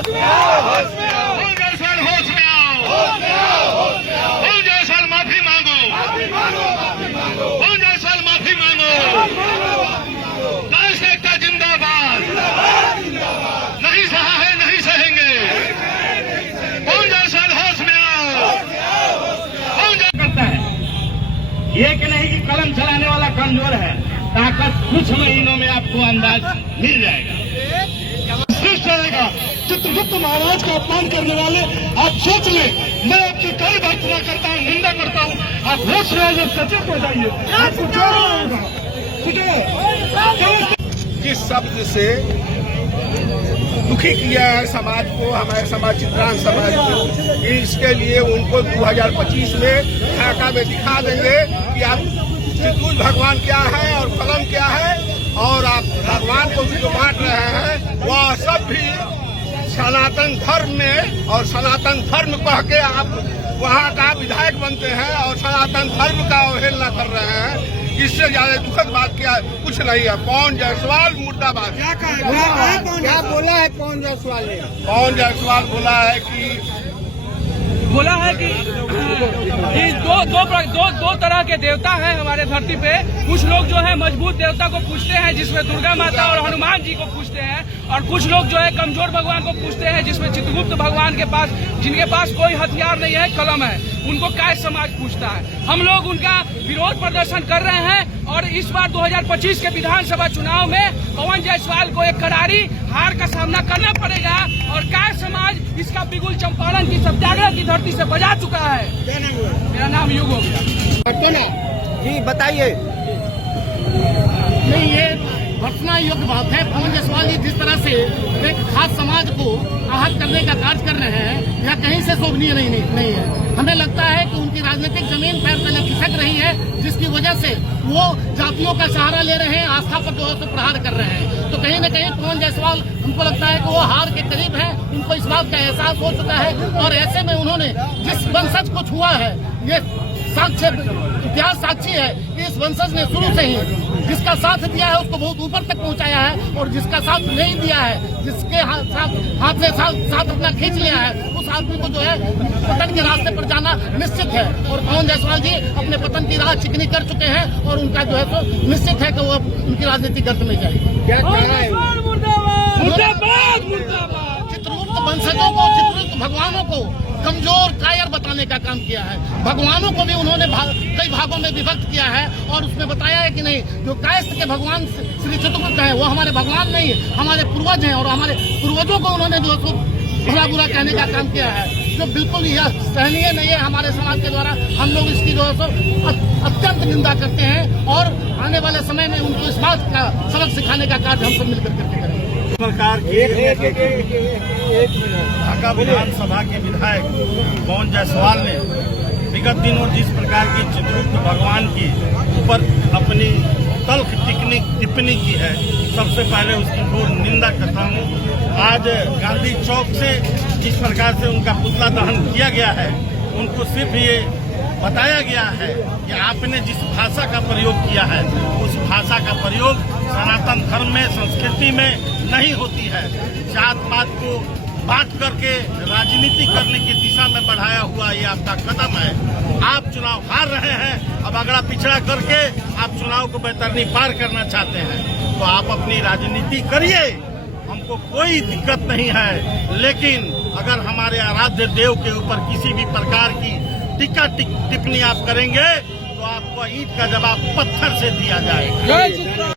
जायसवाल होश में आओ, जायसवाल माफी मांगो, जायसवाल माफी मांगो। कांग्रेस एकता जिंदाबाद, नहीं सहा है नहीं सहेंगे। जायसवाल होश में आओ। करता है ये कि नहीं कि कलम चलाने वाला कमजोर है, ताकत कुछ महीनों में आपको अंदाज मिल जाएगा। श्रेष्ठ रहेगा। चित्रगुप्त महाराज का अपमान करने वाले आप सोच ले, मैं आपकी कई भर्त्सना करता हूँ, निंदा करता हूँ, आप होश में जब सचेत हो जाइए। जिस शब्द से दुखी किया है समाज को, हमारे समाज चित्रांश समाज को, इसके लिए उनको 2025 में ढाका में दिखा देंगे कि आप चित्रगुप्त भगवान क्या है और कलम क्या है, और आप भगवान को भी जो बांट रहे हैं वह सब भी सनातन धर्म में, और सनातन धर्म कह के आप वहाँ का विधायक बनते हैं और सनातन धर्म का अवहेलना कर रहे हैं। इससे ज्यादा दुखद बात क्या कुछ नहीं है। पवन जायसवाल मुर्दाबाद। क्या बोला है पवन जायसवाल ने? पवन जायसवाल बोला है कि दो तरह के देवता हैं हमारे धरती पे। कुछ लोग जो है मजबूत देवता को पूजते हैं, जिसमें दुर्गा माता और हनुमान जी को पूजते हैं, और कुछ लोग जो है कमजोर भगवान को पूजते हैं, जिसमें चित्रगुप्त भगवान के पास, जिनके पास कोई हथियार नहीं है, कलम है, उनको कायस्थ समाज पूजता है। हम लोग उनका विरोध प्रदर्शन कर रहे हैं, और इस बार 2025 के विधानसभा चुनाव में पवन जायसवाल को एक करारी हार का सामना करना पड़ेगा, और कायस्थ समाज इसका बिगुल चंपारण की सत्याग्रह की धरती से बजा चुका है। मेरा नाम युग हो गया। जी बताइए। नहीं, ये भर्त्सना योग्य बात है। पवन जायसवाल जी जिस तरह से एक खास समाज को आहत करने का कार्य कर रहे हैं, यह कहीं से शोभनीय नहीं है। हमें लगता है कि उनकी राजनीतिक जमीन पैर तले खिसक रही है, जिसकी वजह से वो जातियों का सहारा ले रहे हैं, आस्था पर जो है प्रहार कर रहे हैं। तो कहीं न कहीं पवन जायसवाल, हमको लगता है कि वो हार के करीब है। उनको इस बात का एहसास हो चुका है, और ऐसे में उन्होंने जिस वंशज को छुआ है, ये इतिहास साक्षी है कि इस वंशज ने शुरू से ही जिसका साथ दिया है उसको बहुत ऊपर तक पहुंचाया है, और जिसका साथ नहीं दिया है, जिसके हाथ से साथ अपना खींच लिया है, उस आदमी को जो है पतन के रास्ते पर जाना निश्चित है। और पवन जायसवाल जी अपने पतन की राह चिकनी कर चुके हैं, और उनका जो है तो निश्चित है कि वो उनकी राजनीतिक गर्त में जाएगी। चित्रगुप्त वंशजों को, चित्रगुप्त भगवानों को कमजोर कायर बताने का काम किया है। भगवानों को भी उन्होंने कई भागों में विभक्त किया है, और उसमें बताया है कि नहीं, जो कायस्थ के भगवान श्री चित्रगुप्त है वो हमारे भगवान नहीं, हमारे पूर्वज हैं, और हमारे पूर्वजों को उन्होंने जो है भला बुरा कहने का काम किया है, जो बिल्कुल यह सहनीय नहीं है हमारे समाज के द्वारा। हम लोग इसकी जो है अत्यंत निंदा करते हैं, और आने वाले समय में उनको इस बात का सबक सिखाने का कार्य हम सब मिलकर करते करेंगे। सरकार की ढाका विधानसभा के विधायक पवन जायसवाल ने विगत दिनों जिस प्रकार की चित्रगुप्त भगवान की ऊपर अपनी तल्ख टिप्पणी की है, सबसे पहले उसकी घोर निंदा करता हूँ। आज गांधी चौक से जिस प्रकार से उनका पुतला दहन किया गया है, उनको सिर्फ ये बताया गया है कि आपने जिस भाषा का प्रयोग किया है, उस भाषा का प्रयोग सनातन धर्म में, संस्कृति में नहीं होती है। जात पात को बांट करके राजनीति करने की दिशा में बढ़ाया हुआ ये आपका कदम है। आप चुनाव हार रहे हैं, अब अगड़ा पिछड़ा करके आप चुनाव को बेतरनी पार करना चाहते हैं, तो आप अपनी राजनीति करिए, हमको कोई दिक्कत नहीं है। लेकिन अगर हमारे आराध्य देव के ऊपर किसी भी प्रकार की टीका टिप्पणी आप करेंगे, तो आपको ईंट का जवाब पत्थर से दिया जाएगा।